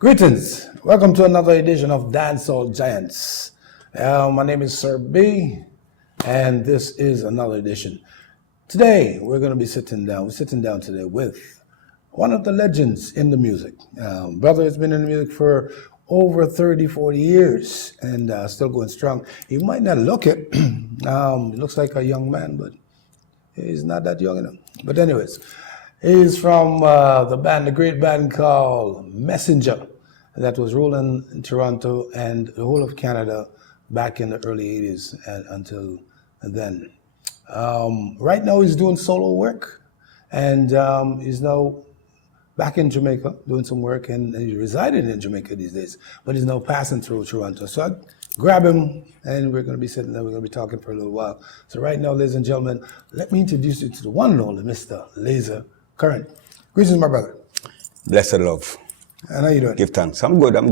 Greetings. Welcome to another edition of Dancehall Giants. My name is SirB, and this is another edition. Today, we're going to be sitting down. We're sitting down today with one of the legends in the music. Brother has been in the music for over 30, 40 years and still going strong. You might not look it. He looks like a young man, but he's not that young enough. But anyways, he's from the great band called Messenger that was ruling in Toronto and the whole of Canada back in the early 80s and until then. Right now he's doing solo work and he's now back in Jamaica doing some work, and he's residing in Jamaica these days, but he's now passing through Toronto. So I grab him and we're going to be sitting there, we're going to be talking for a little while. So right now, ladies and gentlemen, let me introduce you to the one and only Mr. Lazah Current. Greetings, my brother. Blessed love. And how you doing? Give thanks. I'm good. A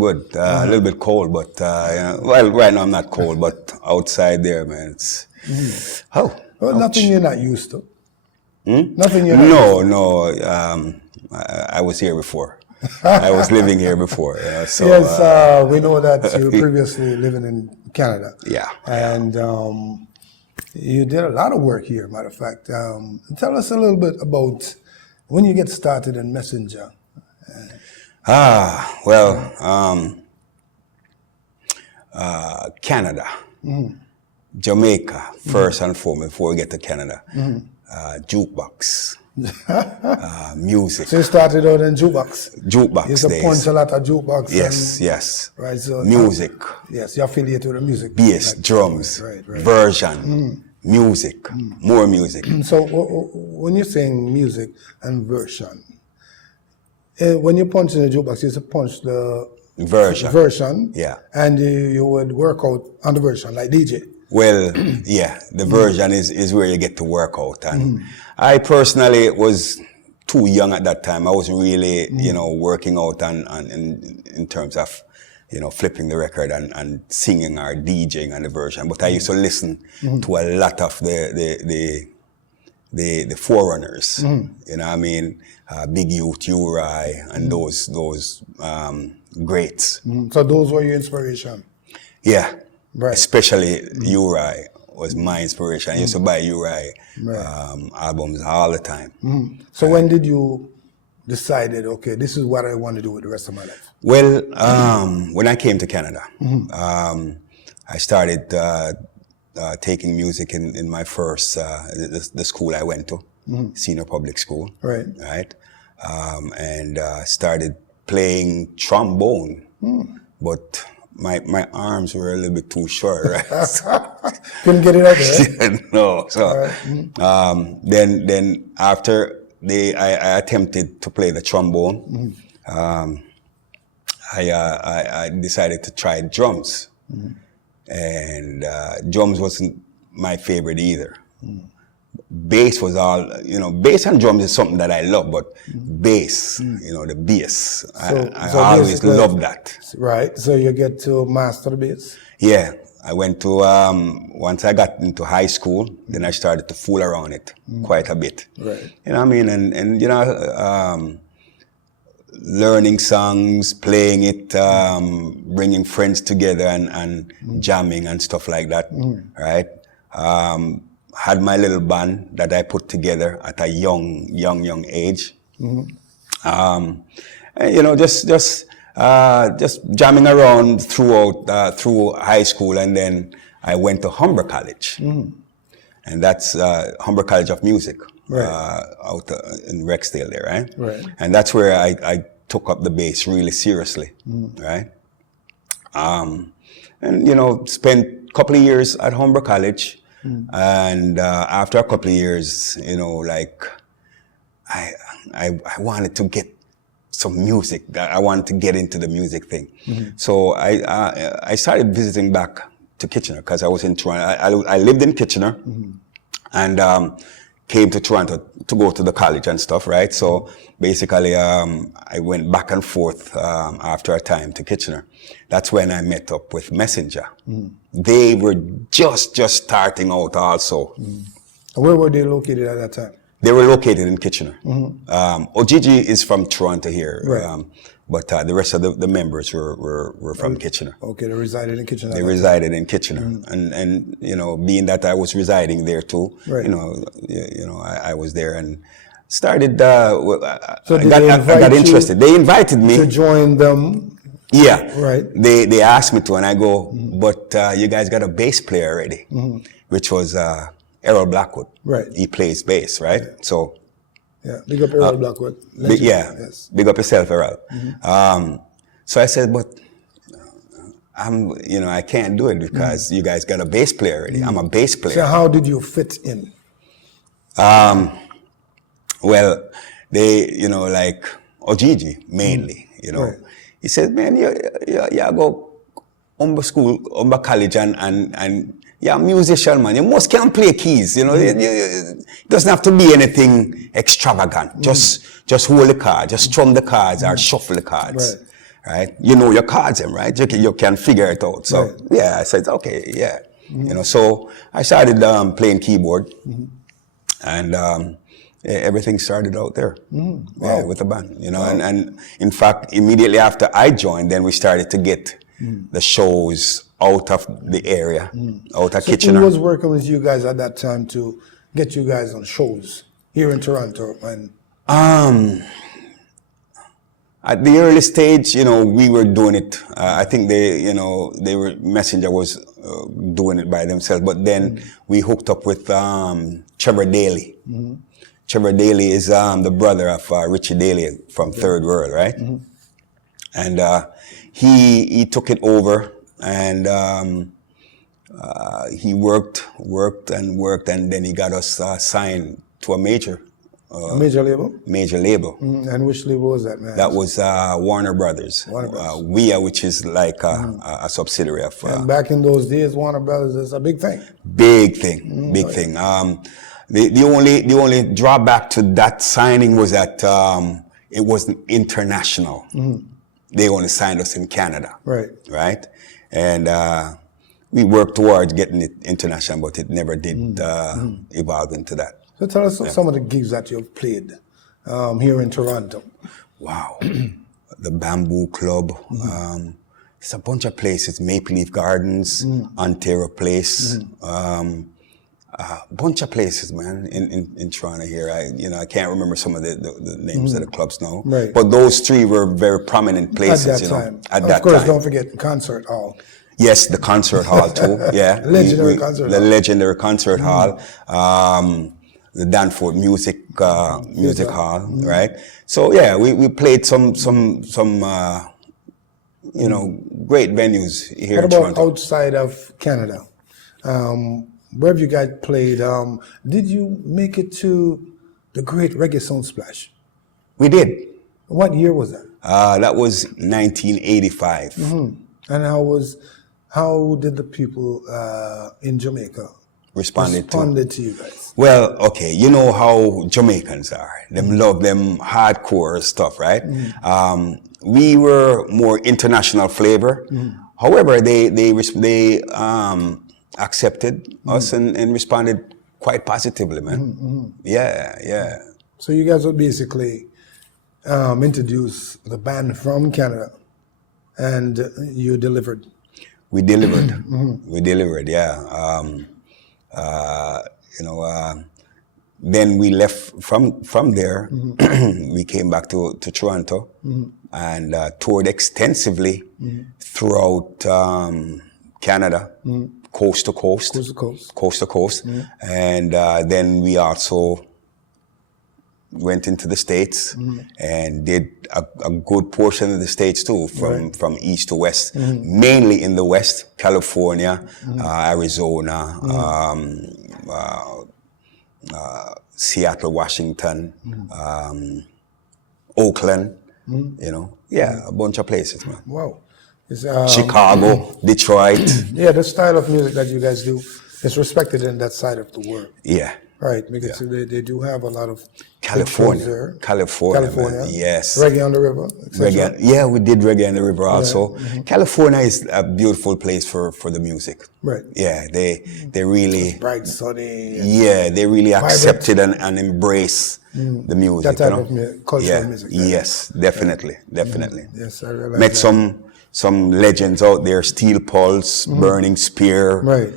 little bit cold, but well, right now I'm not cold, but outside there, man, it's nothing you're not used to. Nothing you're not used to. I was here before. I was living here before. So, yes, we know that you were previously living in Canada. Yeah. And you did a lot of work here, matter of fact. Tell us a little bit about when you get started in Messenger. Canada, Jamaica, first and foremost, before we get to Canada. Jukebox, music. So you started out in jukebox? Jukebox you used to punch a lot of jukebox. Yes. Right, so music. Yes, you're affiliated with the music. Bass, drums, right. Version, music, more music. So when you're saying music and version, when you punch in the jukebox, you used to punch the version. Yeah. And you would work out on the version, like DJ. Well, yeah, the version is where you get to work out. And I personally was too young at that time. I wasn't really, working out in terms of, flipping the record and singing or DJing on the version. But I used to listen to a lot of the forerunners, Big Youth, Uri, and those greats. So those were your inspiration? Yeah. Right. Especially Uri was my inspiration. I used to buy Uri albums all the time. So when did you decide that, okay, this is what I want to do with the rest of my life? Well, when I came to Canada, I started taking music in my first, the school I went to, senior public school. Right. And started playing trombone, but my arms were a little bit too short, right? Couldn't get it out there. No. So then after I attempted to play the trombone, I decided to try drums, and drums wasn't my favorite either. Bass was all, bass and drums is something that I love, but bass, the bass, I always loved that. Right, so you get to master the bass? Yeah, I went to, once I got into high school, then I started to fool around it quite a bit. Right. And learning songs, playing it, bringing friends together and jamming and stuff like that, right? Had my little band that I put together at a young age. And, just jamming around through high school, and then I went to Humber College, and that's Humber College of Music, out in Rexdale there, right? Right. And that's where I took up the bass really seriously, right? And spent a couple of years at Humber College. And after a couple of years, I wanted to get some music. I wanted to get into the music thing. So I started visiting back to Kitchener because I was in Toronto. I lived in Kitchener and came to Toronto to go to the college and stuff, right? So basically, I went back and forth after a time to Kitchener. That's when I met up with Messenger. They were just starting out also. Where were they located at that time? They were located in Kitchener. Ogigi is from Toronto here, Right. but the rest of the members were from Kitchener. Okay, they resided in Kitchener. They resided in Kitchener, and you know, being that I was residing there too, Right. you know, I was there and started. So I did got, they I invite got you interested. They invited me to join them. Yeah, Right. They asked me to, and I go, but you guys got a bass player already, which was Errol Blackwood. Right. He plays bass, right? So. Yeah, big up Errol Blackwood. Big, yeah, Yes. big up yourself, Errol. So I said, but you know, I can't do it because you guys got a bass player already. I'm a bass player. So how did you fit in? Well, they, you know, like Ogigi mainly, you know. Right. He said, man, you go school, college, and you're a musician, man. You must can play keys, you know. It doesn't have to be anything extravagant. Just hold the card, just strum the cards or shuffle the cards. Right? You know your cards, right? You can figure it out. So, yeah, I said, okay, yeah. You know, so I started playing keyboard, and everything started out there. Yeah, with the band, you know. And in fact, immediately after I joined, then we started to get the shows out of the area, out of Kitchener. Who was working with you guys at that time to get you guys on shows here in Toronto? And at the early stage, you know, we were doing it. I think Messenger was doing it by themselves. But then we hooked up with Trevor Daly. Trevor Daly is the brother of Richie Daly from Third World, right? And he took it over, and he worked, and then he got us signed to a major label? Major label. And which label was that, man? That was Warner Brothers. Warner Brothers. WEA, which is like a subsidiary of. And back in those days, Warner Brothers is a big thing. Big thing. The only drawback to that signing was that it wasn't international. They only signed us in Canada. Right? And we worked towards getting it international, but it never did evolve into that. So tell us some of the gigs that you've played here in Toronto. Wow. The Bamboo Club. It's a bunch of places. Maple Leaf Gardens, Ontario Place. A bunch of places, man, in Toronto here. I can't remember some of the names of the clubs now. Right. But those three were very prominent places, At that you know. time. At that of course, time. don't forget Concert Hall. Yes, the concert hall too. Yeah. Legendary concert hall. The legendary concert hall. The Danforth Music Hall, right? So yeah, we played some great venues here What in about Toronto. outside of Canada? Where have you guys played? Did you make it to the Great Reggae Sound Splash? We did. What year was that? That was 1985. And how did the people in Jamaica Responded to you guys? Well, okay, you know how Jamaicans are. Them love them hardcore stuff, right? We were more international flavor. However, they accepted us and responded quite positively, man. Yeah. So you guys would basically introduce the band from Canada, and you delivered. We delivered. We delivered, yeah. Then we left from there. We came back to Toronto and toured extensively throughout Canada, coast to coast. And then we also went into the States and did a good portion of the States too, from east to west, mainly in the West, California, Arizona, Seattle, Washington, Oakland, a bunch of places, man. Wow. Chicago, Detroit. Yeah, the style of music that you guys do is respected in that side of the world. Yeah. Right, because they do have a lot of California. there. California, man. Yes. Reggae on the River, etc. Reggae, yeah, we did Reggae on the River also. California is a beautiful place for the music. Right. Yeah, they really, Bright, sunny. yeah, they really accepted and embrace the music. That type of cultural music. Right? Yes, definitely. Yes, I realize Met that. some legends out there, Steel Pulse, Burning Spear. Right.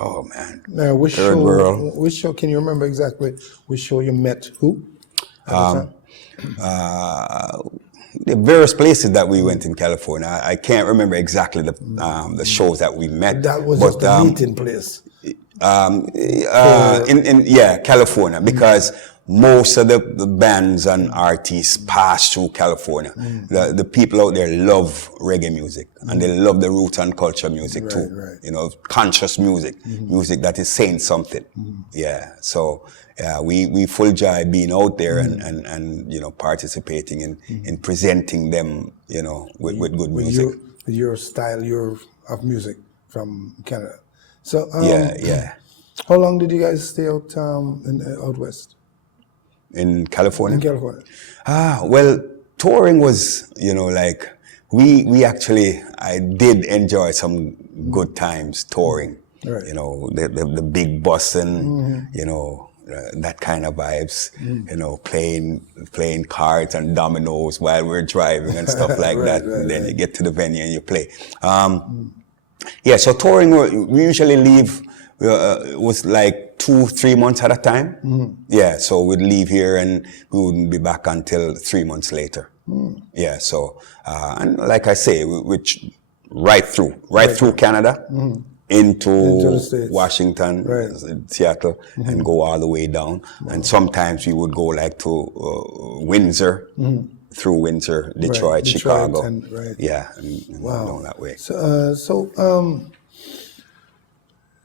Oh man. Now, which show, can you remember exactly which show you met who? The various places that we went in California. I can't remember exactly the shows that we met. That was just the meeting place. California, because most of the bands and artists pass through California. The people out there love reggae music, and they love the roots and culture music too. Right. You know, conscious music, music that is saying something. Yeah, so we full joy being out there and you know, participating in presenting them, you know, with good music. With your style, of music from Canada. So yeah. How long did you guys stay out out west? In California? In California. Well, touring was, you know, like, I did enjoy some good times touring. Right. You know, the big busing, you know, that kind of vibes, you know, playing cards and dominoes while we're driving and stuff like that. And then you get to the venue and you play. Yeah, so touring, we usually leave, it was like 2-3 months at a time. Yeah, so we'd leave here and we wouldn't be back until 3 months later. Yeah, so, and like I say, which right through Canada, into the States. Washington, Seattle, and go all the way down. And sometimes we would go like to Windsor, through Windsor, Detroit, Chicago. And down that way. So,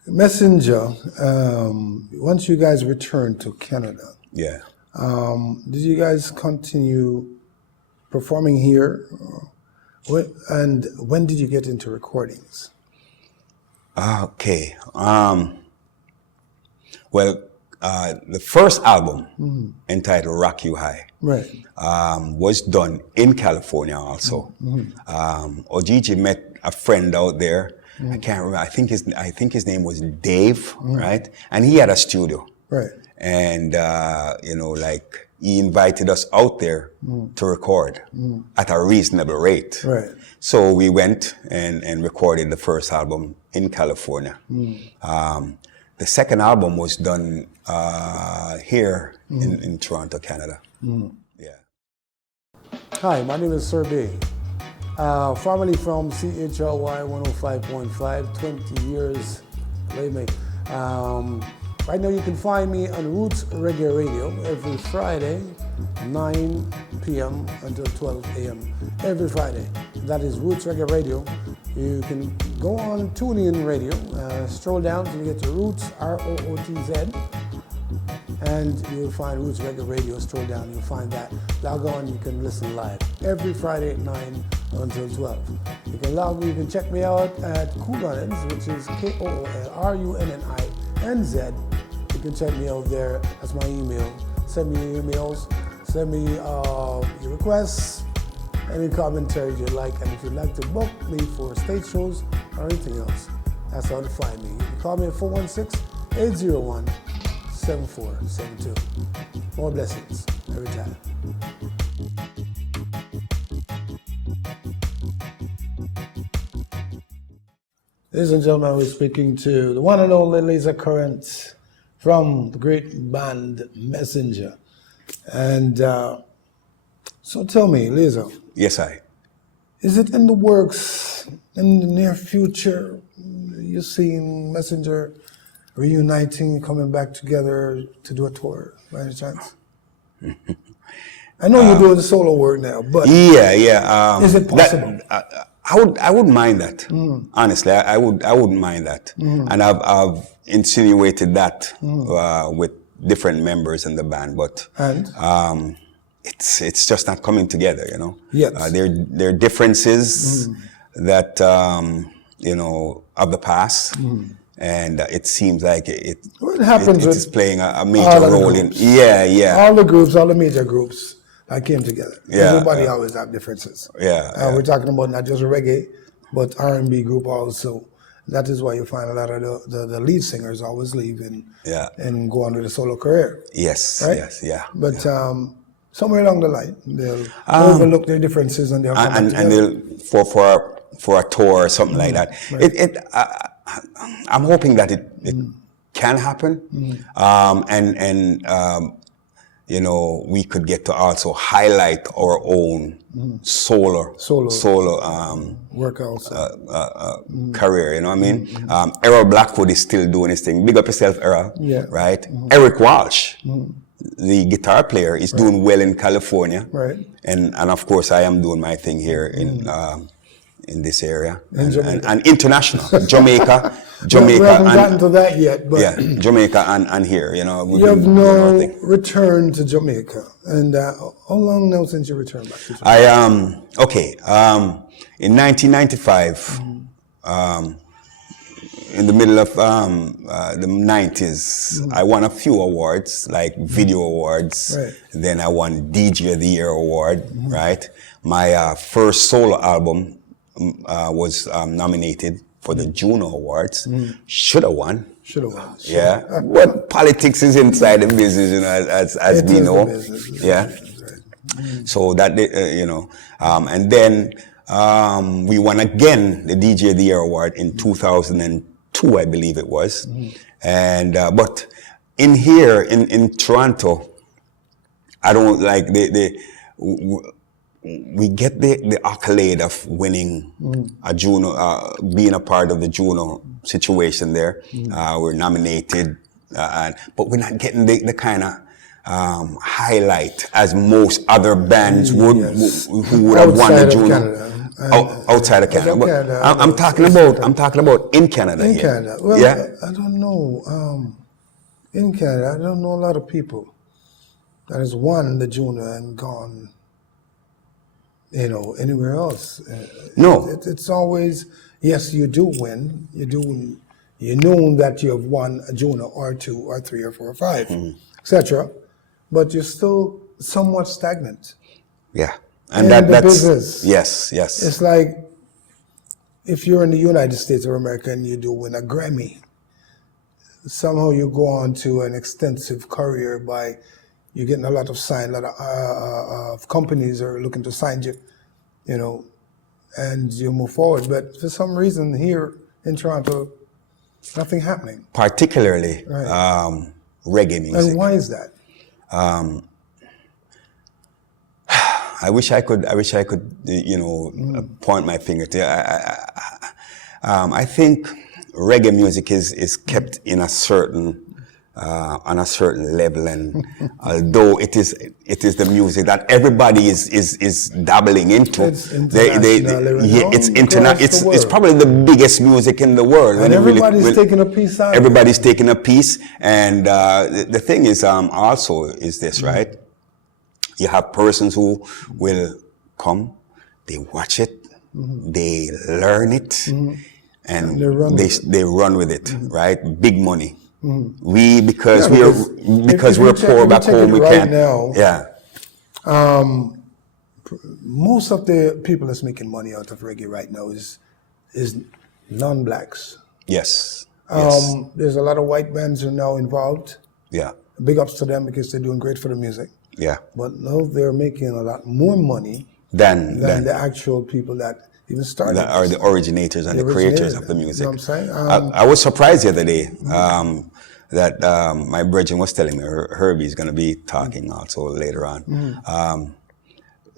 Messenger, once you guys returned to Canada, did you guys continue performing here? And when did you get into recordings? Okay. Well, the first album, entitled Rock You High, was done in California also. Ojiji met a friend out there. I can't remember. I think his name was Dave, right? And he had a studio. Right. And, you know, like, he invited us out there to record at a reasonable rate. Right. So we went and recorded the first album in California. The second album was done here in Toronto, Canada. Yeah. Hi, my name is SirB. Formerly from CHLY 105.5, 20 years lately. Right now you can find me on Roots Reggae Radio every Friday, 9 p.m. until 12 a.m. every Friday. That is Roots Reggae Radio. You can go on TuneIn Radio, stroll down till you get to Roots, R-O-O-T-Z, and you'll find Roots Reggae Radio. Stroll down, you'll find that. Log on, you can listen live every Friday at 9 until 12. You can check me out at Koolrunnins, which is KOOLRUNNINZ. You can check me out there. That's my email. Send me your emails. Send me your requests, any commentary you like, and if you'd like to book me for stage shows or anything else, that's how to find me. You can call me at 416-801-7472. More blessings every time. Ladies and gentlemen, we're speaking to the one and only Lazah Current from the great band Messenger. And so tell me, Lazah. Yes, I. Is it in the works in the near future? You seeing Messenger reuniting, coming back together to do a tour by any chance? I know you're doing the solo work now, but is it possible? I wouldn't mind that. Honestly, I wouldn't mind that. And I've insinuated that with different members in the band, but it's just not coming together, you know. Yes. There are differences that you know, of the past, and it seems like What happens it with is playing a major role in. Yeah. All the groups, all the major groups that came together. Yeah, Everybody always have differences. Yeah. We're talking about not just reggae, but R&B group also. That is why you find a lot of the lead singers always leave and go on with a solo career. Yes, right? yes, yeah. But somewhere along the line, they'll overlook their differences and they'll come back together. And they'll for a tour or something like that. Right. I'm hoping that it can happen, you know, we could get to also highlight our own solo workouts, career. You know what I mean? Errol Blackwood is still doing his thing. Big up yourself, Errol. Yeah. Right. Eric Walsh, the guitar player, is doing well in California. Right. And of course, I am doing my thing here in this area and international. Jamaica. We haven't gotten to that yet, but yeah, Jamaica and here, you know. You have no return to Jamaica, and how long now since you returned back to Jamaica? In 1995, in the middle of the 90s, I won a few awards, like video awards. Right. Then I won DJ of the Year award. Right. My first solo album was nominated for the Juno Awards. Should have won. Yeah. But politics is inside the business, you know, as we know. Yeah. So that, you know, and then we won again the DJ of the Year award in 2002, I believe it was. And, but in here, in Toronto, I don't like we get the accolade of winning a Juno, being a part of the Juno situation there. We're nominated, but we're not getting the kind of highlight as most other bands would, who would have won the Juno outside of Canada. But I'm talking about in Canada. In Canada, well, yeah. I don't know. In Canada, I don't know a lot of people that has won the Juno and gone, you know, anywhere else. No. It's always, yes, you do win. You know that you have won a Juno or 2 or 3 or 4 or 5, etc. But you're still somewhat stagnant. Yeah. And that's business. Yes. It's like if you're in the United States of America and you do win a Grammy, somehow you go on to an extensive career by you're getting a lot of of companies are looking to sign you, you know, and you move forward. But for some reason here in Toronto, nothing happening. Particularly reggae music. And why is that? I wish I could, you know, point my finger to. I think reggae music is kept in a certain. On a certain level, and although it is the music that everybody is dabbling into, it's international. It's probably the biggest music in the world, and everybody's taking a piece out. Everybody's taking a piece, and the thing is, also is this, right? You have persons who will come, they watch it, they learn it, and they run with it, right? Big money. Because we're poor back home, we can't. Now, yeah. Most of the people that's making money out of reggae right now is non-blacks. Yes. There's a lot of white bands who are now involved. Yeah. Big ups to them because they're doing great for the music. Yeah. But now they're making a lot more money than the actual people that even started. That are the originators and the creators of the music. You know what I'm saying? I was surprised the other day that my brethren was telling me, Herbie is going to be talking also later on,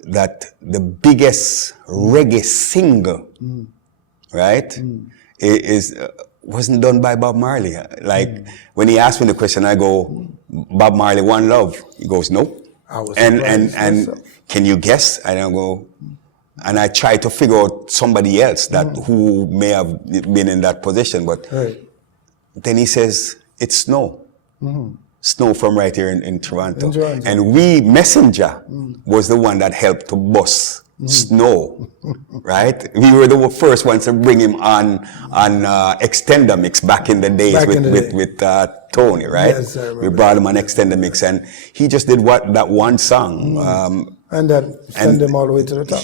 that the biggest reggae single, right, wasn't done by Bob Marley. Like when he asked me the question, I go, Bob Marley, One Love. He goes, nope. And can you guess? And I go, and I try to figure out somebody else who may have been in that position, but then he says, it's Snow. Snow from right here in Toronto. And we, Messenger, was the one that helped to bust Snow, right? We were the first ones to bring him on Extender Mix back in the days Back in the day. with Tony, right? Yes, I remember we brought him on Extender Mix, and he just did that one song. And then send them all the way to the top.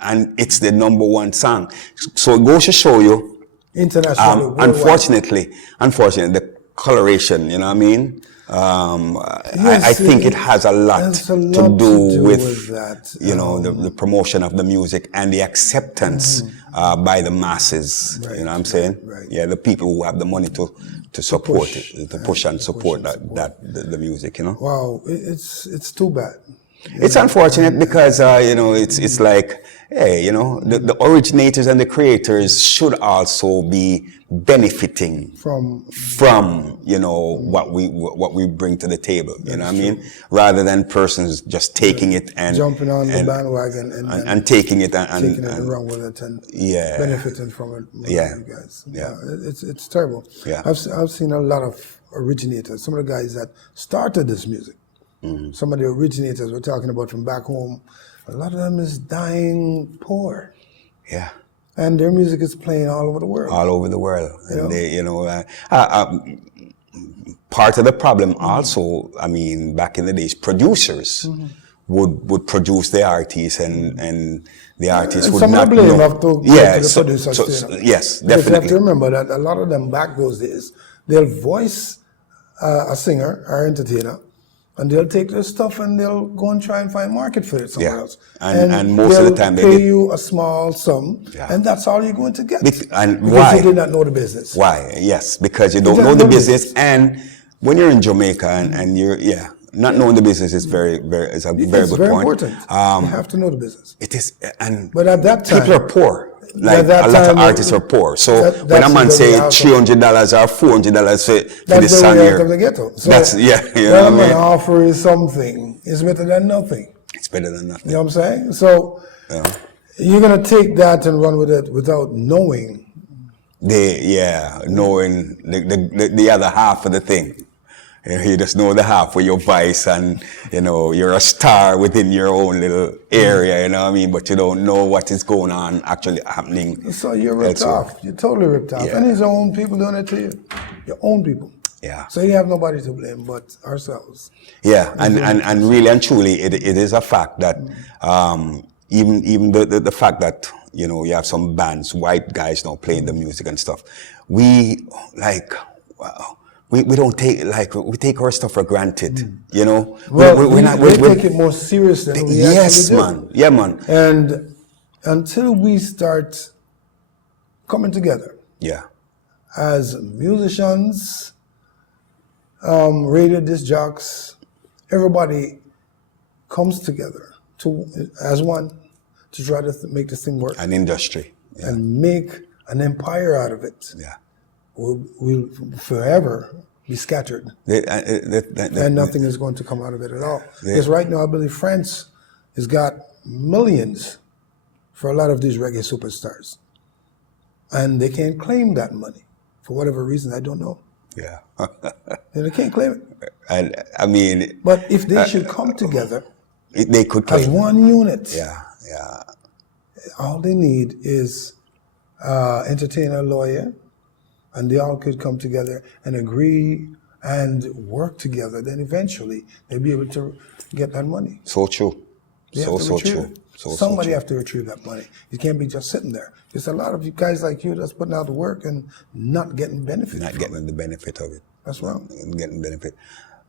And it's the number one song. So it goes to show you, Internationally, worldwide. unfortunately, the coloration, you know what I mean? I think it has a lot to do with that. You know, the promotion of the music and the acceptance by the masses. Right, you know what I'm saying? right. Yeah, the people who have the money to support it, to push and support the music. You know. Wow, it's too bad. It's unfortunate because you know it's like, hey, you know, the originators and the creators should also be benefiting from you know what we bring to the table. You know what I mean? Rather than persons just taking it and jumping on the bandwagon and taking it taking it and run with it and benefiting from it. You guys. It's terrible. Yeah, I've seen a lot of originators. Some of the guys that started this music. Some of the originators we're talking about from back home, a lot of them is dying poor. Yeah. And their music is playing all over the world. All over the world. And they, you know, part of the problem also, I mean, back in the days, producers would produce the artists and the artists would not know. Have to the producers yes, because definitely. you have to remember that a lot of them back those days, they'll voice a singer or entertainer, and they'll take their stuff and they'll go and try and find market for it somewhere else. And most of the time they pay you a small sum, and that's all you're going to get. Because why? You did not know the business. Why? Yes, because you don't know the business. And when you're in Jamaica and you're, not knowing the business is very good point. It's very important. You have to know the business. It is, but at that time, people are poor. Like a lot of artists are poor. So when a man say $300 or $400 for this song here, so that's you know what I'm gonna offer is something. It's better than nothing. It's better than nothing. You know what I'm saying? So you're gonna take that and run with it without knowing. Knowing the other half of the thing. You just know the half with your voice, and you know you're a star within your own little area. You know what I mean? But you don't know what is going on actually happening. So you're ripped off. You're totally ripped off. And it's your own people doing it to you. Your own people. Yeah. So you have nobody to blame but ourselves. Yeah, and really and truly, it is a fact that even the fact that you know you have some bands, white guys now playing the music and stuff. We like. Wow. We don't take we take our stuff for granted, you know. Well, we take it more seriously than we actually do. Man. Yeah, man. And until we start coming together, as musicians, radio disc jocks, everybody comes together as one to try to make this thing work. An industry. And make an empire out of it. Yeah. Will forever be scattered. And nothing is going to come out of it at all. Because right now, I believe France has got millions for a lot of these reggae superstars. And they can't claim that money. For whatever reason, I don't know. Yeah. They can't claim it. And I mean... But if they should come together... They could claim as one unit. Yeah. All they need is entertainer, lawyer, and they all could come together and agree and work together. Then eventually they'll be able to get that money. So true. So true. Somebody have to retrieve that money. You can't be just sitting there. There's a lot of you guys like you that's putting out the work and not getting benefit. Not getting the benefit of it. That's wrong. Getting benefit.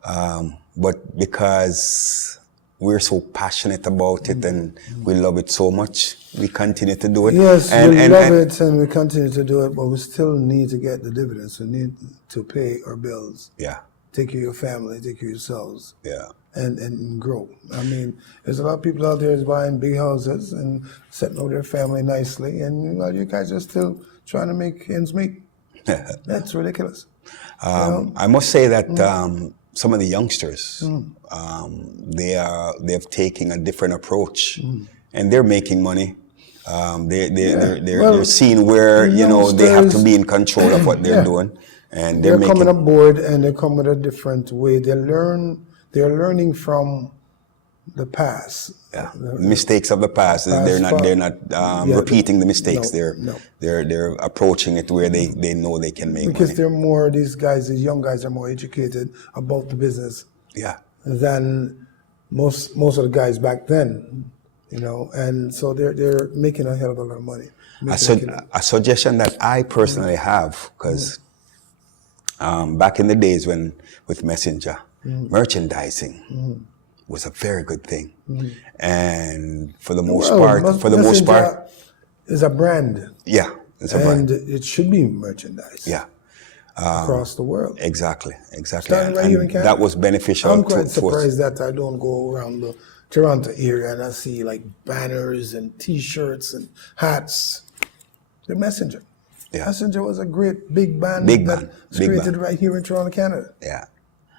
But because we're so passionate about it and we love it so much, we continue to do it. Yes, we love it and we continue to do it, but we still need to get the dividends. We need to pay our bills. Yeah. Take care of your family, take care of yourselves. Yeah. And grow. I mean, there's a lot of people out there who's buying big houses and setting up their family nicely, and you guys are still trying to make ends meet. That's ridiculous. I must say that some of the youngsters, they've taken a different approach, and they're making money. They're seeing where you know they have to be in control of what they're doing, and they're coming aboard and they come with a different way. They're learning from the past. Yeah, mistakes of the past. They're not repeating the mistakes. No. They're approaching it where they know they can make because money. they're more, these guys, these young guys are more educated about the business. Yeah. Than most of the guys back then, you know, and so they're making a hell of a lot of money. A suggestion that I personally have, because back in the days when with Messenger, merchandising was a very good thing, and for the most part, is a brand. Yeah, it's a brand, and it should be merchandise. Yeah. Across the world. Exactly. Starting right here in Canada. That was beneficial. I'm quite surprised that I don't go around the Toronto area and I see like banners and T-shirts and hats. The Messenger. Yeah. Messenger was a great big band that was created right here in Toronto, Canada. Yeah.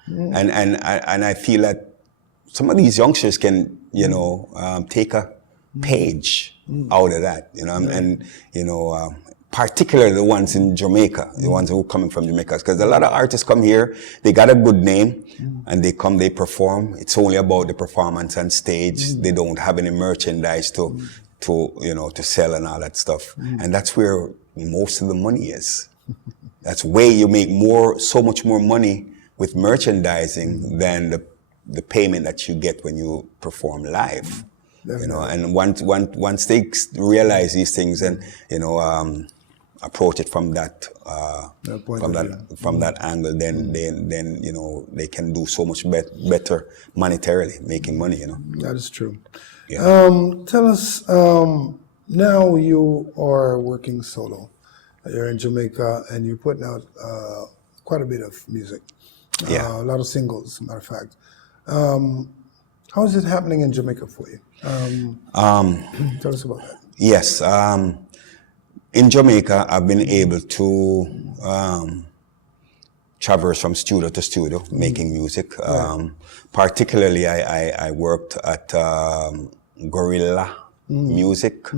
And I feel that some of these youngsters can, you know, take a page out of that, you know, and you know, particularly the ones in Jamaica, the ones who are coming from Jamaica, because a lot of artists come here, they got a good name, and they come, they perform. It's only about the performance on stage. They don't have any merchandise to you know, to sell and all that stuff. And that's where most of the money is. That's where you make so much more money with merchandising than the payment that you get when you perform live. You know, and once they realize these things and, you know, approach it from that angle, then you know, they can do so much better monetarily, making money, you know. That is true. Yeah. Tell us, now you are working solo. You're in Jamaica and you're putting out quite a bit of music. Yeah. A lot of singles, as a matter of fact. How is it happening in Jamaica for you? Tell us about that. Yes. In Jamaica, I've been able to traverse from studio to studio, making music. Particularly, I worked at Gorilla Music.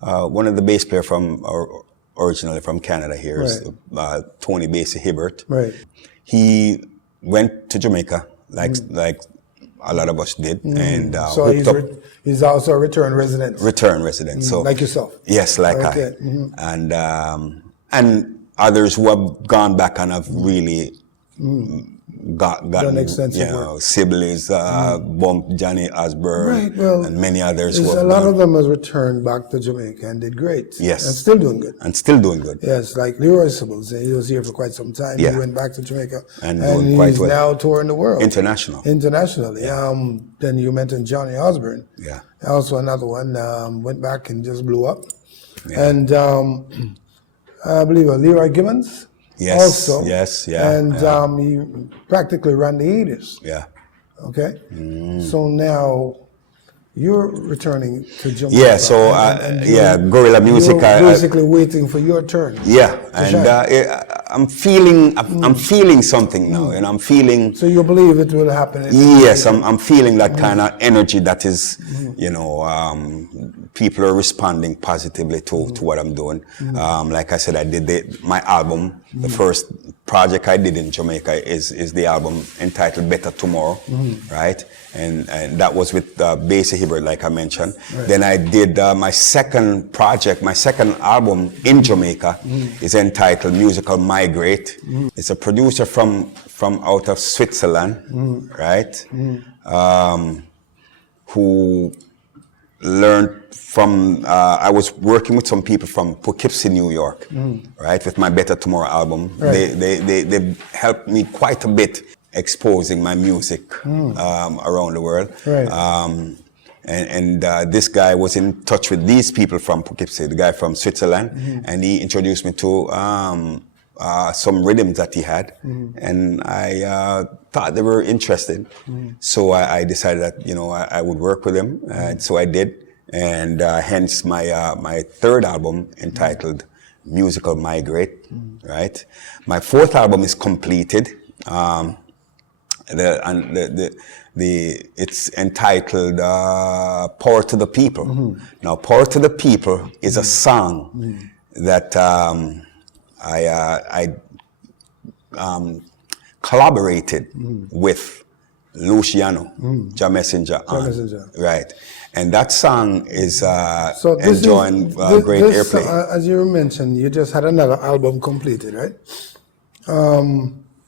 One of the bass players originally from Canada here is Tony Basie Hibbert. Right. He went to Jamaica, like a lot of us did, and so he's also a return resident. Return resident. So like yourself. Yes, like okay. And others who have gone back and have really gotten extensive work. Sibley's, Bump, Johnny Osborne, and many others. A lot of them has returned back to Jamaica and did great. Yes. And still doing good. And still doing good. Yes, like Leroy Sibbles. He was here for quite some time. Yeah. He went back to Jamaica. And doing quite well. Now touring the world. Internationally. Yeah. Then you mentioned Johnny Osborne. Yeah. Also another one, went back and just blew up. Yeah. And I believe Leroy Gibbons. Yes. Also. Yes. Yeah. And he practically ran the 80s. Yeah. Okay. So now you're returning to Jamaica. Yeah. So Gorilla Music. You're basically waiting for your turn. Yeah. And I'm feeling something now, and I'm feeling. So you believe it will happen? Yes, I'm feeling that kind of energy that is, you know, people are responding positively to what I'm doing. Like I said, I did my album. The first project I did in Jamaica is the album entitled Better Tomorrow, right? And that was with Basie Hibbert, like I mentioned. Right. Then I did my second project, my second album in Jamaica is entitled Musical Migrate. It's a producer from out of Switzerland, right? Who learned from, I was working with some people from Poughkeepsie, New York, right, with my Better Tomorrow album. Right. They helped me quite a bit exposing my music around the world. Right. And this guy was in touch with these people from Poughkeepsie, the guy from Switzerland, and he introduced me to some rhythms that he had, and I thought they were interested. So I decided that, you know, I would work with him, and so I did. And hence my third album entitled Musical Migrate, right? My fourth album is completed. It's entitled Power to the People. Now, Power to the People is a song that I collaborated with Luciano, Ja Messenger on. Messenger. Right. And that song is So this enjoying great airplay. As you mentioned, you just had another album completed, right?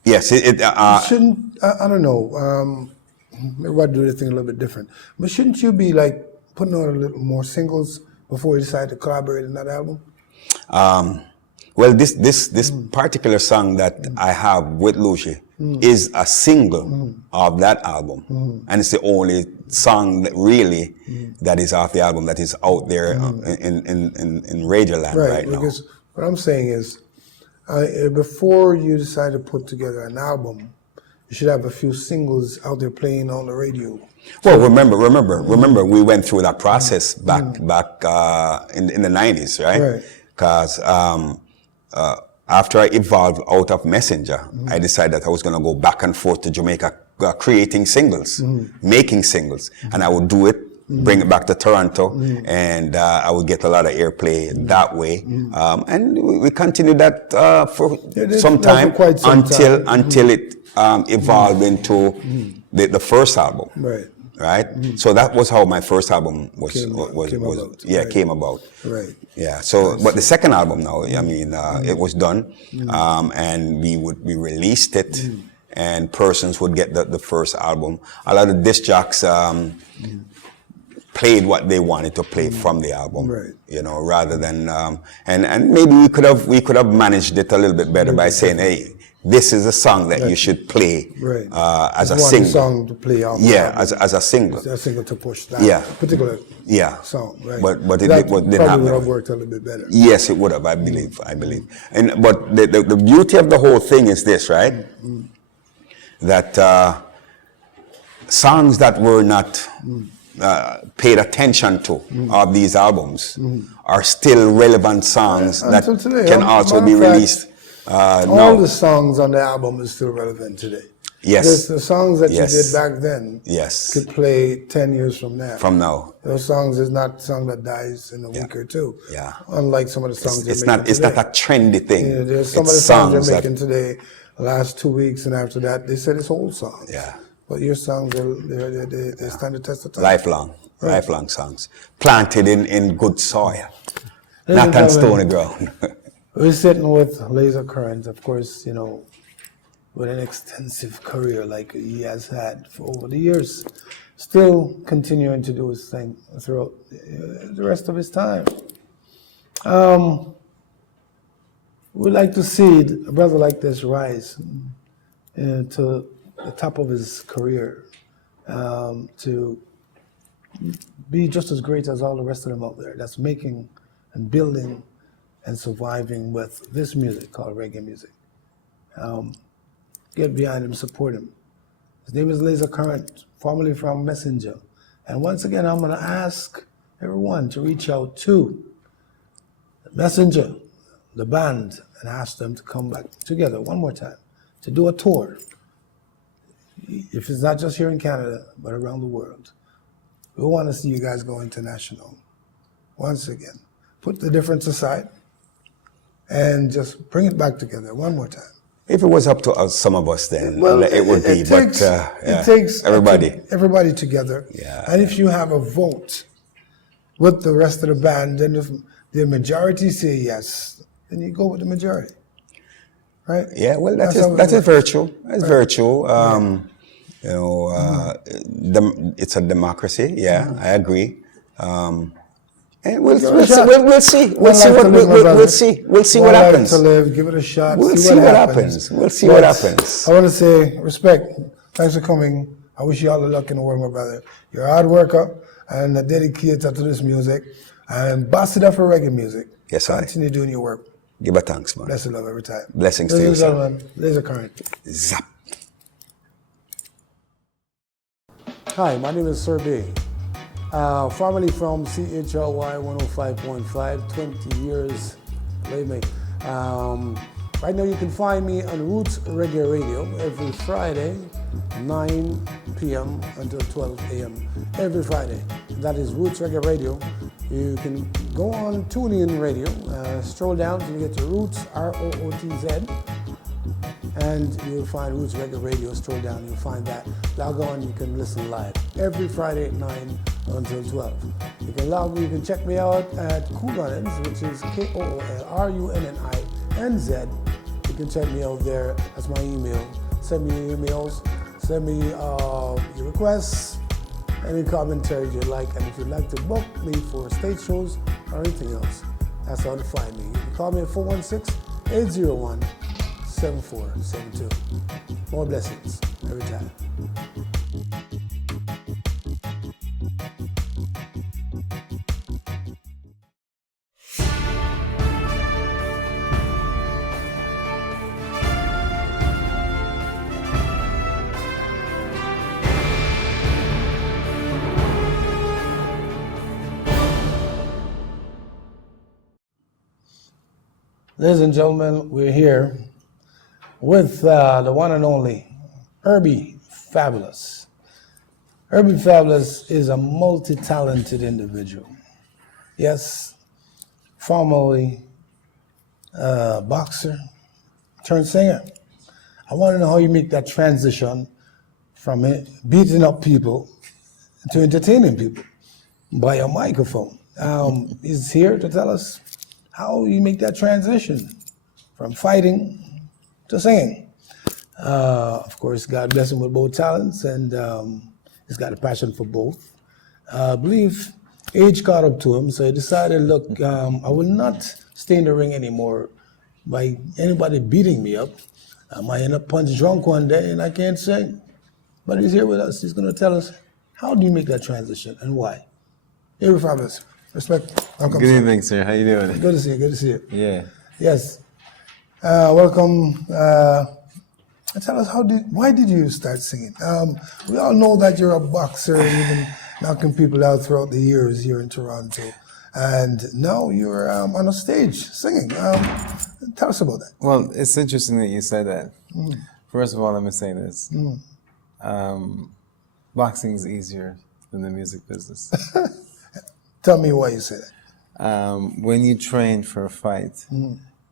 Yes, Shouldn't I don't know? Everybody do this thing a little bit different, but shouldn't you be like putting out a little more singles before you decide to collaborate in that album? well, this particular song that I have with Lucy is a single of that album, and it's the only song that really that is off the album that is out there in Radio Land right now. Because what I'm saying is, before you decide to put together an album, you should have a few singles out there playing on the radio. Well, remember, we went through that process back in the 90s, right? Because after I evolved out of Messenger, I decided that I was going to go back and forth to Jamaica, creating singles, making singles, and I would do it, bring it back to Toronto, and I would get a lot of airplay that way. And we continued that for some time until it evolved into the first album. Right. So that was how my first album came about. Right. Yeah. So, but the second album now, I mean, it was done, and we released it, and persons would get the first album. A lot of disc jocks played what they wanted to play from the album, you know, rather than and maybe we could have managed it a little bit better by saying, hey, this is a song that you should play as a single. Song to play off. Yeah, as a single. A single to push that particular song. Right. But it that didn't probably happen. would have worked a little bit better. Yes, it would have. I believe. And but the beauty of the whole thing is this, right? That songs that were not paid attention to of these albums are still relevant songs that can also be released. All the songs on the album is still relevant today. Yes. The songs that you did back then could play 10 years from now. From now. Those songs is not a song that dies in a week or two. Yeah. Unlike some of the songs it's not a trendy thing. Yeah, there's some of the songs they're making today, the last 2 weeks, and after that, they said it's old songs. Yeah. But your songs, they stand the test of time. Lifelong songs. Planted in good soil. Not on stony ground. We're sitting with Lazah Current, of course, you know, with an extensive career like he has had for over the years, still continuing to do his thing throughout the rest of his time. We'd like to see a brother like this rise to the top of his career, to be just as great as all the rest of them out there that's making and building and surviving with this music called reggae music. Get behind him, support him. His name is Lazah Current, formerly from Messenger. And once again, I'm gonna ask everyone to reach out to Messenger, the band, and ask them to come back together one more time to do a tour. If it's not just here in Canada, but around the world. We want to see you guys go international. Once again, put the difference aside and just bring it back together one more time. If it was up to us, some of us, then it would be. It takes everybody together. Yeah. And if you have a vote with the rest of the band, then if the majority say yes, then you go with the majority. Right? Yeah, well, that's virtual. That's virtual. You know, it's a democracy. Yeah, I agree. And we'll see what happens. To live, give it a shot. We'll see what happens. I want to say respect. Thanks for coming. I wish you all the luck in the world, my brother. You're a hard worker and a dedicator to this music, and ambassador for reggae music. Yes, I continue doing your work. Give a thanks, man. Bless and love every time. Blessings to you, sir. Lazah Current. Zap. Hi, my name is SirB. Formerly from CHLY 105.5, 20 years later. Right now you can find me on Roots Reggae Radio every Friday, 9 p.m. until 12 a.m. every Friday. That is Roots Reggae Radio. You can go on TuneIn Radio, stroll down till you get to Roots, ROOTZ. and you'll find Roots Reggae Radio. Scroll down, you'll find that. Log on, you can listen live every Friday at 9 until 12. You can check me out at Koolrunnins, which is KOOLRUNNINZ. You can check me out there. That's my email. Send me your emails, send me your requests, any commentary you like, and if you'd like to book me for stage shows or anything else, that's how to find me. You can call me at 416-801-7472. More blessings every time. Ladies and gentlemen, we're here with the one and only Herbie Fabulus. Herbie Fabulus is a multi-talented individual. Yes, formerly boxer turned singer. I want to know how you make that transition from beating up people to entertaining people by a microphone. He's here to tell us how you make that transition from fighting to singing. Of course, God bless him with both talents, and he's got a passion for both. I believe age caught up to him, so he decided, look, I will not stay in the ring anymore by anybody beating me up. I might end up punch drunk one day and I can't sing. But he's here with us. He's going to tell us, how do you make that transition and why? Here, Fabulous. Respect. Good evening, sir. How you doing? Good to see you. Good to see you. Yeah. Yes. Welcome. Tell us, why did you start singing? We all know that you're a boxer, you've been knocking people out throughout the years here in Toronto, and now you're on a stage singing. Tell us about that. Well, it's interesting that you said that. First of all, let me say this. Boxing is easier than the music business. Tell me why you say that. When you train for a fight,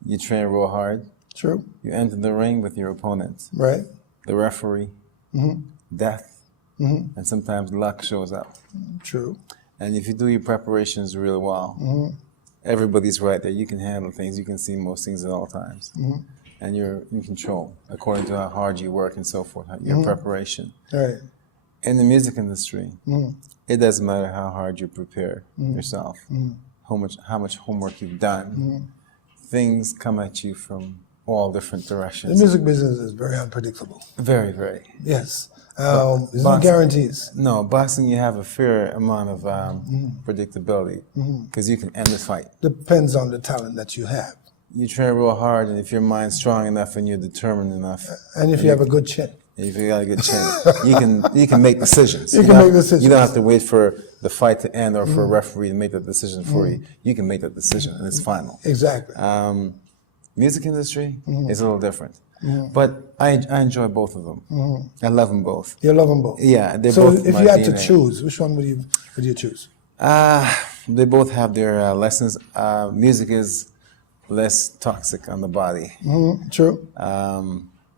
you train real hard. True. You enter the ring with your opponent. Right. The referee, death, and sometimes luck shows up. True. And if you do your preparations really well, everybody's right there. You can handle things. You can see most things at all times. And you're in control according to how hard you work and so forth, your preparation. Right. In the music industry, it doesn't matter how hard you prepare yourself, how much homework you've done. Things come at you from all different directions. The music business is very unpredictable. Very, very. Yes. There's no guarantees. No, boxing, you have a fair amount of predictability because you can end the fight. Depends on the talent that you have. You train real hard, and if your mind's strong enough and you're determined enough, and if you have a good chin. If you got a good chin, you can make decisions. You can make decisions. You don't have to wait for the fight to end or for a referee to make that decision for you. You can make that decision, and it's final. Exactly. Music industry is a little different, but I enjoy both of them. I love them both. You love them both. Yeah, they're so both. if my you had DNA. to choose, which one would you choose? They both have their lessons. Music is less toxic on the body. True.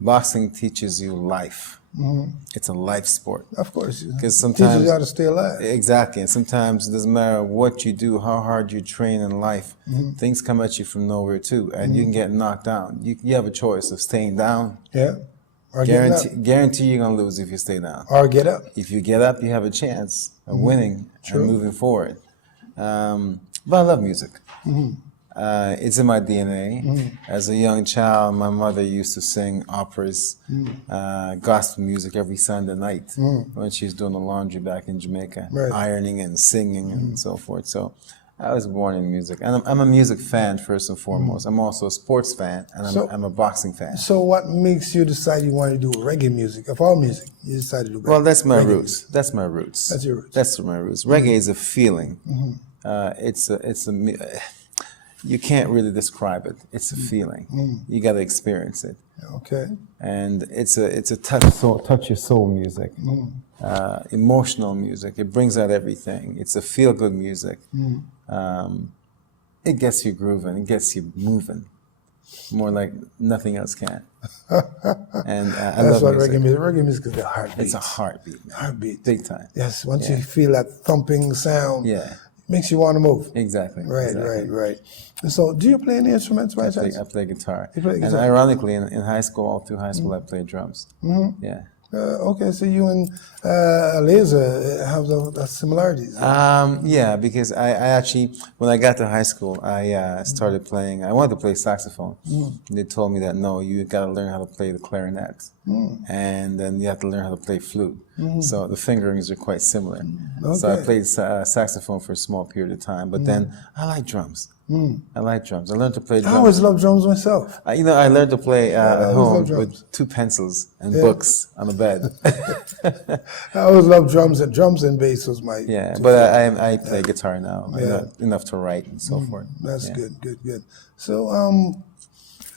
Boxing teaches you life. It's a life sport. Of course. Because sometimes teaches you how to stay alive. Exactly, and sometimes it doesn't matter what you do, how hard you train in life. Things come at you from nowhere too, and you can get knocked down. You have a choice of staying down. Yeah. Or guarantee you're gonna lose if you stay down. Or get up. If you get up, you have a chance of winning and moving forward. But I love music. It's in my DNA. As a young child, my mother used to sing operas, gospel music every Sunday night when she was doing the laundry back in Jamaica, ironing and singing and so forth. So I was born in music. And I'm a music fan first and foremost. I'm also a sports fan, and I'm a boxing fan. So what makes you decide you want to do reggae music? Of all music, you decided to do reggae. Well, that's my roots. Music. That's my roots. That's your roots. That's my roots. Reggae is a feeling. You can't really describe it. It's a feeling. You got to experience it. Okay. And it's a touch your soul music, emotional music. It brings out everything. It's a feel good music. It gets you grooving. It gets you moving. more like nothing else can. And I That's love what music. reggae music. Reggae music is the heartbeat. It's a heartbeat, man. Heartbeat. Big time. Yes. Once Yeah. you feel that thumping sound, Yeah, makes you want to move. exactly. Right, exactly. right. And so, do you play any instruments by chance? I play guitar. You play And guitar. ironically, in high school, all through high school, I played drums. Yeah. Okay, so you and Lazah have the similarities. Yeah, because I actually, when I got to high school, I started playing. I wanted to play saxophone. They told me that no, you got to learn how to play the clarinet, and then you have to learn how to play flute. So the fingerings are quite similar. So I Okay. played saxophone for a small period of time, but then I like drums. I like drums. I learned to play I drums. always loved drums myself. I learned to play at always home loved drums. with 2 pencils and books on the bed. I always loved drums, and bass was my. Yeah, two but favorite. I play guitar now. Yeah. Enough to write and so forth. That's Yeah. good. So,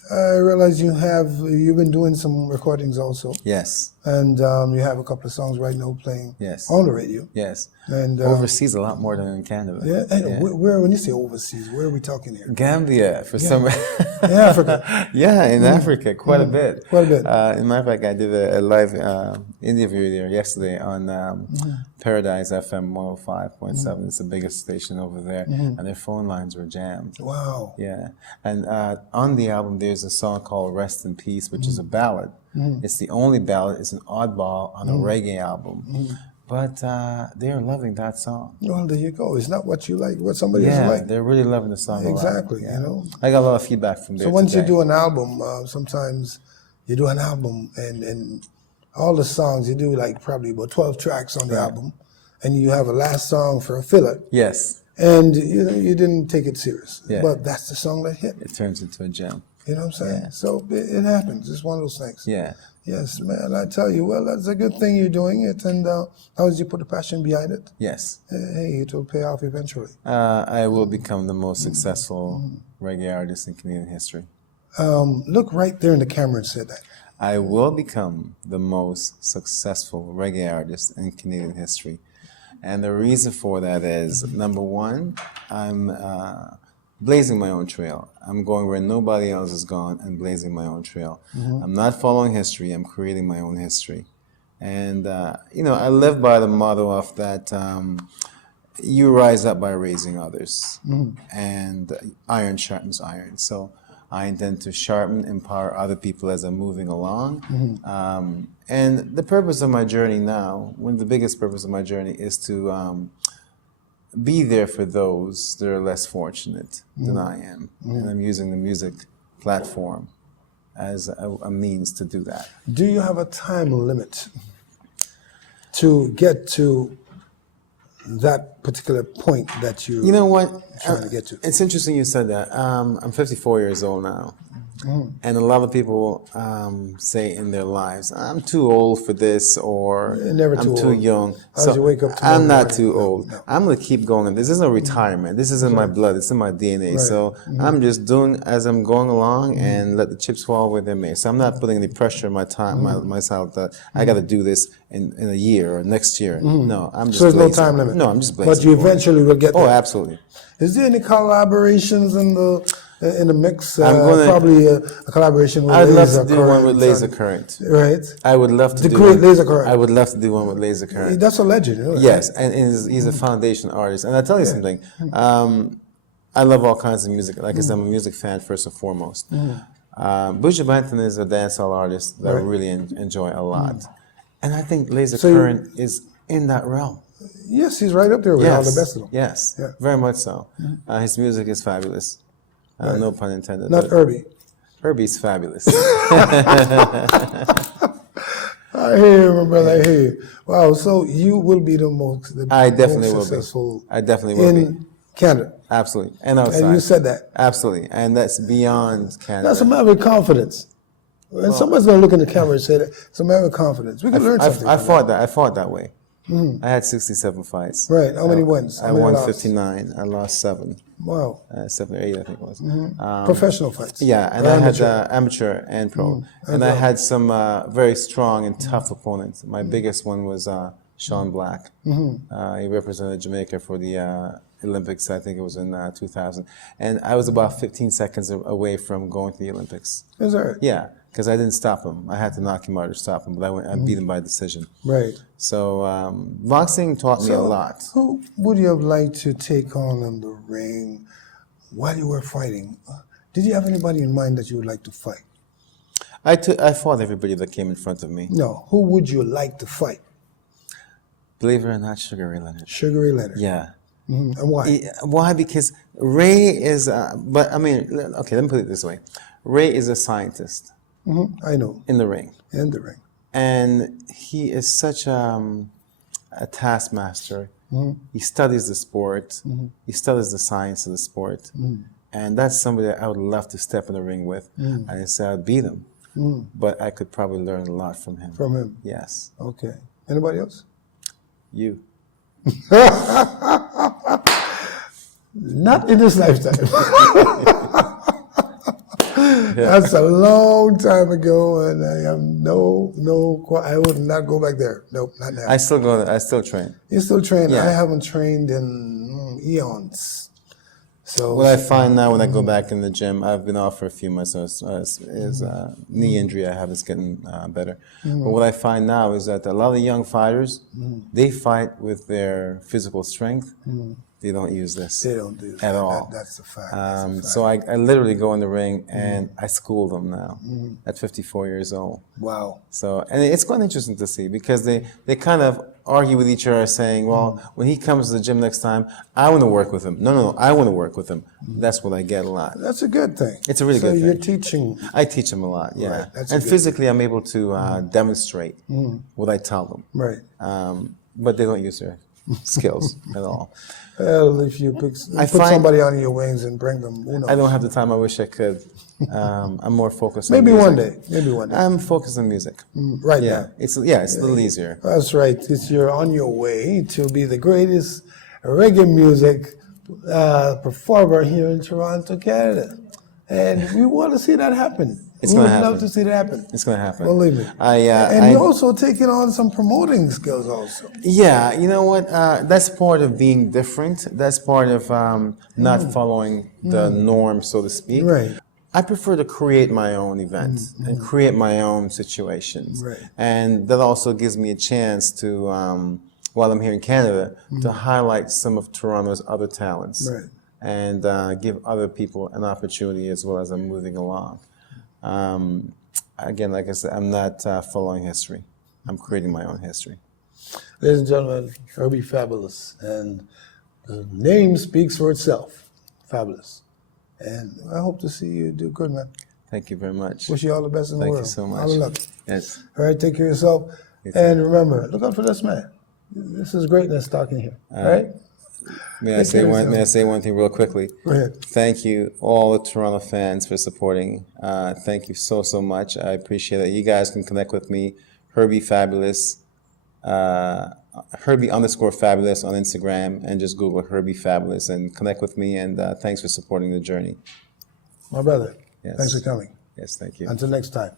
I realize you've been doing some recordings also, Yes, and you have a couple of songs right now playing Yes. on the radio. yes. And Overseas a lot more than in Canada. yeah, and where when you say overseas, where are we talking here? Gambia for some. In Africa. Yeah, in Africa, quite a bit. Quite a bit. In matter of fact, I did a live interview there yesterday on Paradise FM 105.7. It's the biggest station over there, and their phone lines were jammed. Wow. Yeah, and on the album there's a song called "Rest in Peace," which is a ballad. It's the only ballad. It's an oddball on a reggae album, but they're loving that song. Well, there you go. It's not what you like, what somebody else Yeah, like. they're really loving the song. a lot. Exactly. Yeah. You know. I got a lot of feedback from there. So once you today. do an album, sometimes you do an album and all the songs you do like probably about 12 tracks on the album, and you have a last song for a filler, Yes, and you didn't take it serious. Yeah. But that's the song that hit. it turns into a gem. You know what I'm saying? Yeah. So it happens. It's one of those things. Yeah. Yes, man. I tell you, well, that's a good thing you're doing it, and how did you put the passion behind it? Yes. Hey, it will pay off eventually. I will become the most successful reggae artist in Canadian history. Look right there in the camera and say that. I will become the most successful reggae artist in Canadian history. And the reason for that is, number one, I'm blazing my own trail. I'm going where nobody else has gone and blazing my own trail. I'm not following history, I'm creating my own history. And, I live by the motto of that you rise up by raising others, and iron sharpens iron. So I intend to sharpen, empower other people as I'm moving along. And the purpose of my journey now, one of the biggest purpose of my journey is to be there for those that are less fortunate than I am. And I'm using the music platform as a means to do that. Do you have a time limit to get to that particular point that You know what? trying to get to? It's interesting you said that. I'm 54 years old now. And a lot of people say in their lives, I'm too old for this, or You're never I'm too too old. young. How did you wake up tomorrow I'm not morning? too old. No. I'm going to keep going. This isn't a retirement. This is in my blood. It's in my DNA. Right. So I'm just doing as I'm going along and let the chips fall where they may. So I'm not putting any pressure on my time, myself that I got to do this in a year or next year. No, I'm just So there's no blazing. time limit? No, I'm just blazing. But you forward. eventually will get Oh, there. absolutely. Is there any collaborations in the mix? I'm gonna- Probably a collaboration with I'd love Laser to do one with Current Laser and- Current. Right? I would love to The do great one. Laser Current. I would love to do one with Laser Current. That's a legend. Isn't it? Yes, and he's a foundation artist. And I tell you something, I love all kinds of music. Like I said, I'm a music fan first and foremost. Buju Banton is a dancehall artist that I really enjoy a lot, and I think Laser So you- Current is in that realm. Yes, he's right up there with all the best of them. Yes, Yeah. very much so. His music is fabulous. No pun intended. Not but Herbie. Herbie's fabulous. I hear you, my brother. I hear you. Wow. So you will be the most successful I definitely will be. in Canada. Absolutely. And outside. And you said that. Absolutely. And that's beyond Canada. That's a matter of confidence. And somebody's going to look in the camera and say that it's a matter of confidence. We can learn something. I from fought that. I fought that way. I had 67 fights. Right. How many wins? How I many won lost? 59. I lost 7. Wow. 7 or 8, I think it was. Professional fights. Yeah, and Or I amateur. had amateur and pro. And I had some very strong and tough opponents. My biggest one was Sean Black. He represented Jamaica for the Olympics. I think it was in 2000, and I was about 15 seconds away from going to the Olympics. Is that right? Yeah, because I didn't stop him. I had to knock him out or stop him, but I beat him by decision. Right. So boxing taught me a lot. Who would you have liked to take on in the ring while you were fighting? Did you have anybody in mind that you would like to fight? I fought everybody that came in front of me. No. Who would you like to fight? Believe it or not, Sugar Ray Leonard. Sugar Ray Leonard. Yeah. And why? Why? Because Ray is, but I mean, okay, let me put it this way. Ray is a scientist I know. in the ring. In the ring. And he is such a taskmaster. He studies the sport. He studies the science of the sport. And that's somebody that I would love to step in the ring with. I said I'd beat him. But I could probably learn a lot from him. From him? Yes. Okay. Anybody else? You. Not in this lifetime. That's a long time ago, and I have I would not go back there. Nope, not now. I still train. You still train? Yeah. I haven't trained in eons. So What I find now when I go back in the gym, I've been off for a few months, so knee injury I have is getting better. But what I find now is that a lot of young fighters, they fight with their physical strength. They don't use this. They don't do that. At all. That's a fact. So I literally go in the ring and I school them now at 54 years old. Wow. So, and it's quite interesting to see because they kind of argue with each other saying, well, when he comes to the gym next time, I want to work with him. No, I want to work with him. That's what I get a lot. That's a good thing. It's a really so good you're thing. teaching. I teach them a lot, yeah. Right, that's a and good physically, I'm able to demonstrate what I tell them. Right. But they don't use their skills at all. Well, if you put somebody on your wings and bring them, who knows? I don't have the time. I wish I could. I'm more focused on Maybe music. one day. Maybe one day. I'm focused on music. Right Yeah, now. it's a little easier. That's right. Because you're on your way to be the greatest reggae music performer here in Toronto, Canada. And we want to see that happen. It's we gonna would love happen. to see that happen. It's going to happen. Believe me. And you're also taking on some promoting skills also. Yeah, you know what? That's part of being different. That's part of not following the norm, so to speak. Right. I prefer to create my own events and create my own situations. Right. And that also gives me a chance to, while I'm here in Canada, to highlight some of Toronto's other talents. Right. And give other people an opportunity as well as I'm moving along. Again, like I said, I'm not following history. I'm creating my own history. Ladies and gentlemen, Herbie Fabulus. And the name speaks for itself. Fabulous. And I hope to see you do good, man. Thank you very much. Wish you all the best in the Thank world. you so much. All the luck. Yes. All right, take care of yourself. You too. And remember, look out for this man. This is greatness talking here. All right? May I say one thing real quickly? Go ahead. Thank you, all the Toronto fans, for supporting. Thank you so much. I appreciate it. You guys can connect with me, Herbie Fabulus, Herbie_Fabulus on Instagram, and just Google Herbie Fabulus and connect with me. And thanks for supporting the journey. My brother, Yes. thanks for coming. Yes, thank you. Until next time.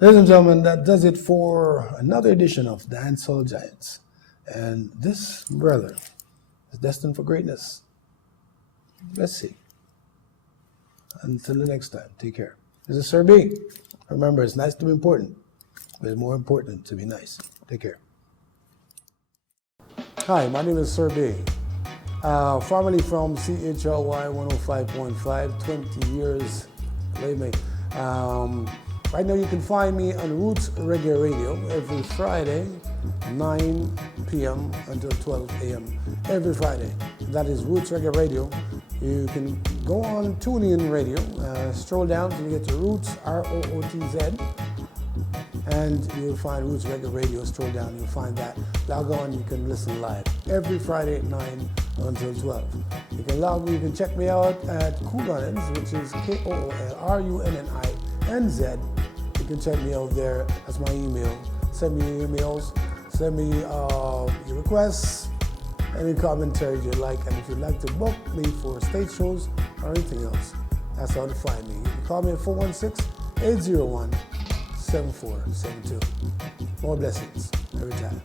Ladies and gentlemen, that does it for another edition of Dancehall Giants. And this brother is destined for greatness. Let's see. Until the next time, take care. This is SirB. Remember, it's nice to be important, but it's more important to be nice. Take care. Hi, my name is SirB. Formerly from CHLY 105.5, 20 years, believe me. Right now you can find me on Roots Reggae Radio every Friday, 9 p.m. until 12 a.m. every Friday. That is Roots Reggae Radio. You can go on TuneIn Radio, stroll down till you get to Roots, ROOTZ, and you'll find Roots Reggae Radio. Stroll down, you'll find that. Log on, you can listen live every Friday at 9 until 12. You can check me out at Koolrunnins, which is KOOLRUNNINZ. You can check me out there. That's my email. Send me your emails. Send me your requests, any commentary you like, and if you'd like to book me for stage shows or anything else, that's how to find me. You can call me at 416-801-7472. More blessings every time.